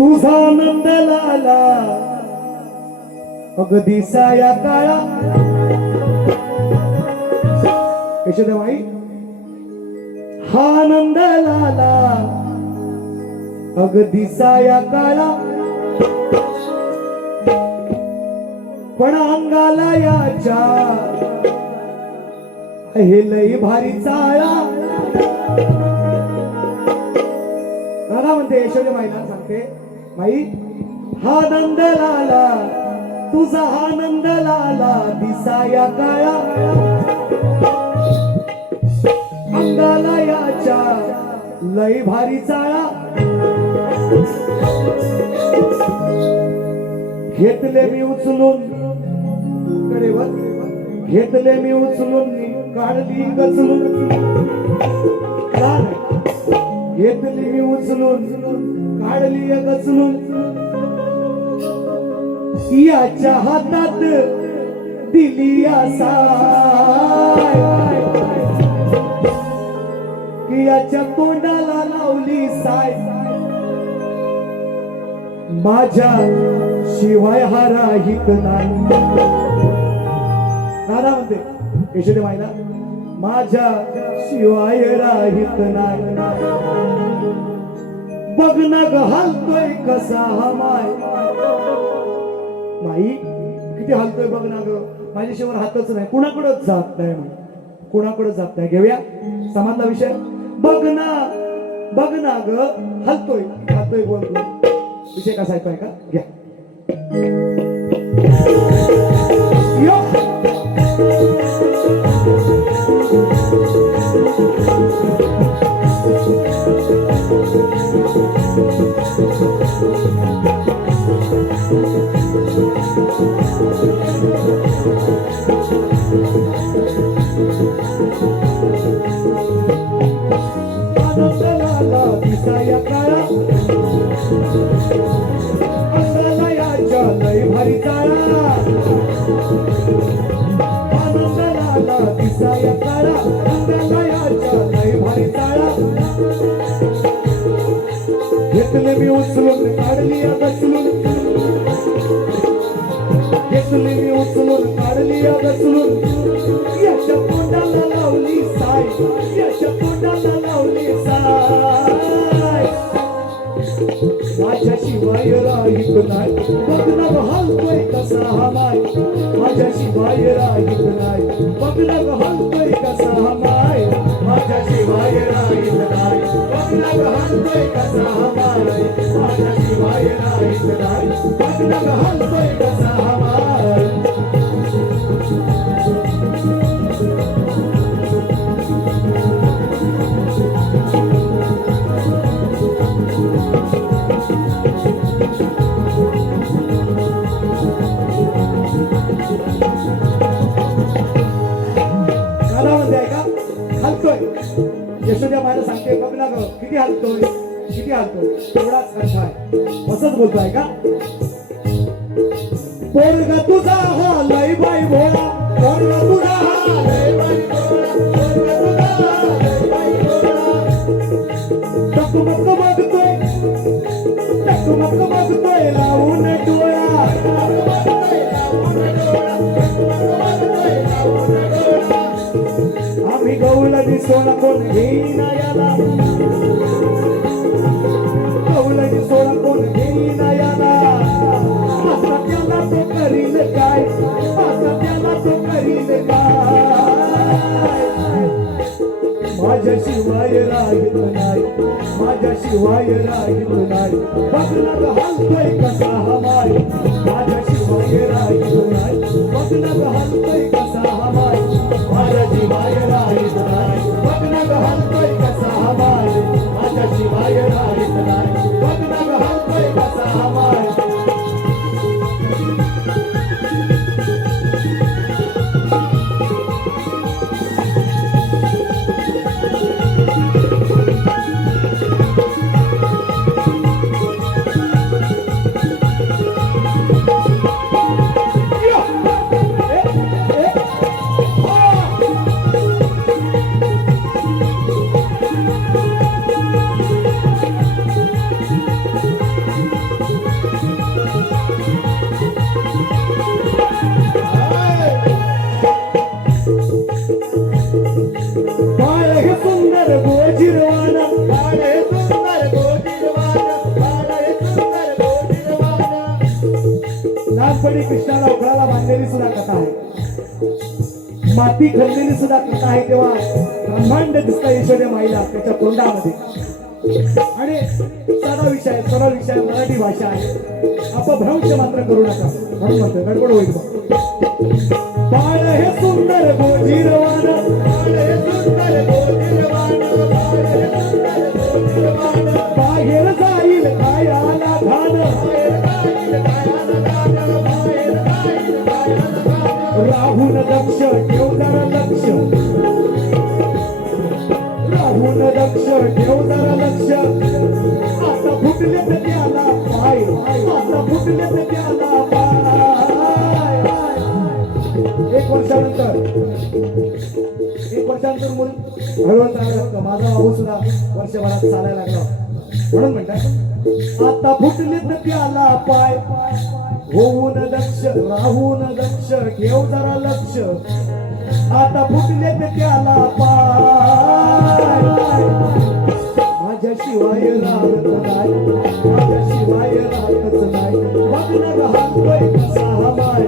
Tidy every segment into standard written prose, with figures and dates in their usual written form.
तुझा आनंद लाला अगदी साया काळा यशोदाबाई हा आनंद लाला अगदी साया काळा पण अंगाला याच्या हे लई भारी चाळा दादा म्हणते यशोदाबाईला सांगते माई हा आनंद लाला तुझा आनंद लाला दिसाया काळा अंगाला याच्या लई भारी चाळा घेतले मी उचलून कडेवर घेतले मी उचलून काढली गचलून घेतली मी उचलून काढली गचलून याच्या हातात दिली साय की याच्या तोंडाला लावली साय माझ्या शिवाय हा राहित नाही दादा म्हणते यशोदेबाईला माझ्या शिवाय राहित नाही बघ ना ग हालतोय कसा हा माय माई किती हालतोय बघ ना ग माझ्याशिवाय हातच नाही कुणाकडेच जात नाही कुणाकडेच जात नाही घेऊया समाजला विषय बघ ना ग हालतोय बोल विषय कसा येतोय का घ्या दिसाया काळा अंगाला याच्या लई भारी चाळा आनंदाला दिसाया काळा अंगाला याच्या लई भारी चाळा घेतले मी उचलून काढली गचलून घेतले मी उचलून काढली गचलून याच्या तोंडाला लावली साय याच्या तोंडाला लावली साय माझ्या शिवाय राहित नाही बघ ना हालतोय कसा हा माय माझ्या शिवाय राहित नाही बघ ना हालतोय कसा हा माय माझ्या शिवाय राहित नाही बघ ना हालतोय कसा हा माय माझ्या शिवाय राहित नाही बघ ना हालतोय कसा हा माय यशोदा मायला सांगते बघ ना ग किती हालतोय तेवढाच अर्थ आहे असंच बोलतोय का पोरगा तुझा हा लय बाई भोळा पोरगा तुझा हा लय बाई भोळा पोरगा तुझा हा लय बाई भोळा टकमक बघतोय लावून डोळा आम्ही गौला दिसोना कोण घेईना याला गौला दिसोना कोण घेईना याला आता त्याला तो करील काय आता त्याला तो करील काय माझ्या शिवाय राहित नाही माझ्या शिवाय राहित नाही बघ ना हालतोय कसा हमाय माझ्या शिवाय राहित नाही बघ ना हालतोय कसा हमाय माझ्या शिवाय राहित नाही बघ ना हालतोय कसा हमाय माझ्या शिवाय राहित नाही बघ ना हालतोय कसा हमाय कंसाने कृष्णाला उघडाला बांधलेली सुद्धा कथा आहे, माती खणलेली सुद्धा कथा आहे. तेव्हा ब्रह्मांड दिसता यशोदे माईला त्याच्या तोंडामध्ये. आणि सरळ विषय मराठी भाषा आहे, अपभ्रंश मात्र करू नका म्हणून म्हणतोय, गडबड होईल बा. बाळ हे सुंदर गोजीरवान, बाळ हे सुंदर गोजीरवान, बाळ हे सुंदर गोजीरवान, बाहेर जाईल कायाला घाण, बाहेर जाईल कायाला घाण, बाहेर जाईल कायाला घाण. राहून दक्ष ठेव जरा लक्ष, राहून दक्ष ठेव जरा लक्ष. आता फुटले तर त्याला पाय, आता फुटले तर त्याला पाय. एक वर्षानंतर म्हणून हळूहळू चालायला लागतं. माझा भाऊ सुद्धा वर्षभरात चालायला लागला म्हणून म्हणतात आता फुटले तर त्याला पाय. होऊन दक्ष राहून दक्ष ठेव जरा लक्ष. आता फुटले तर त्याला पाय. माझ्याशिवाय राहत नाही, माझ्याशिवाय राहतच नाही. बघणं घालतोय कसा हवाय,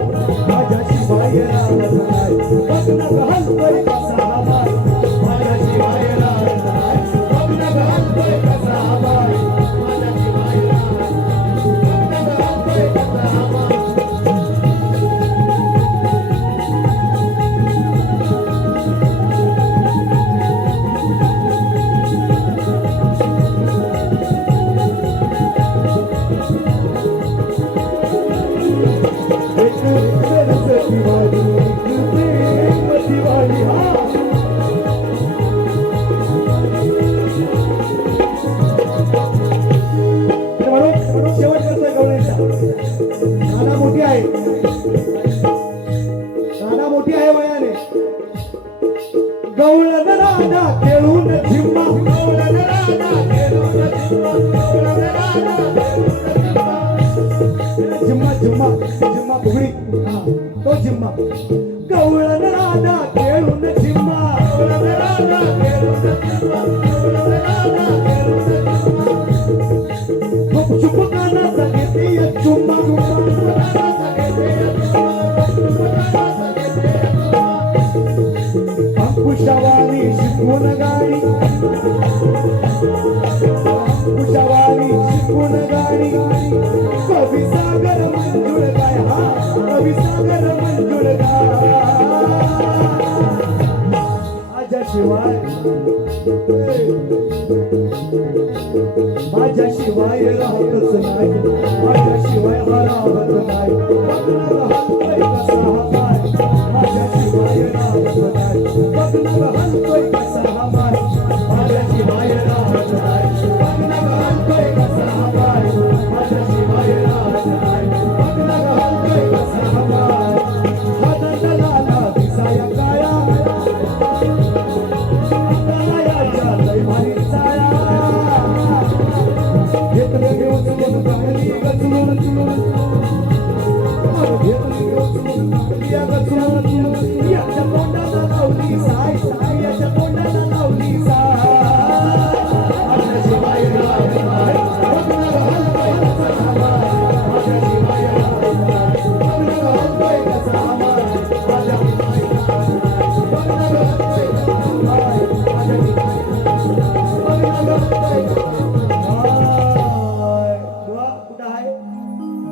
माझ्याशिवाय राहत नाही. बघणं घालतोय कसा हवाय, माझ्याशिवाय राहत नाही. बघणं घालतोय कसा हवाय, माझ्याशिवाय राहत नाही. बघणं घालतोय कसा हवाय. राधा मोठी आहे वयाने. गवळण राधा खेळून झिम्मा, गवळण राधा खेळून झिम्मा, गवळण राधा झिम्मा, झिम्मा झिम्मा फुगडी, तो झिम्मा. गवळण राधा खेळून झिम्मा, गवळण राधा खेळून झिम्मा, गवळण राधा खेळून झिम्मा. गुपचूप कानाचा घेते चुम्मा, अंकुशवाणी शिकून गाडी, अंकुशवाणी शिकून गाडी. कवी सागर मंजुळ गाय, हा कवी सागर मंजुळ गाय. माझ्याशिवाय माझ्याशिवाय राहतच नाही, माझ्याशिवाय राहत नाही. बघणं घालतोय कसा हवाय, माझ्याशिवाय राहत नाही. बघणं घालतोय कसा हवाय.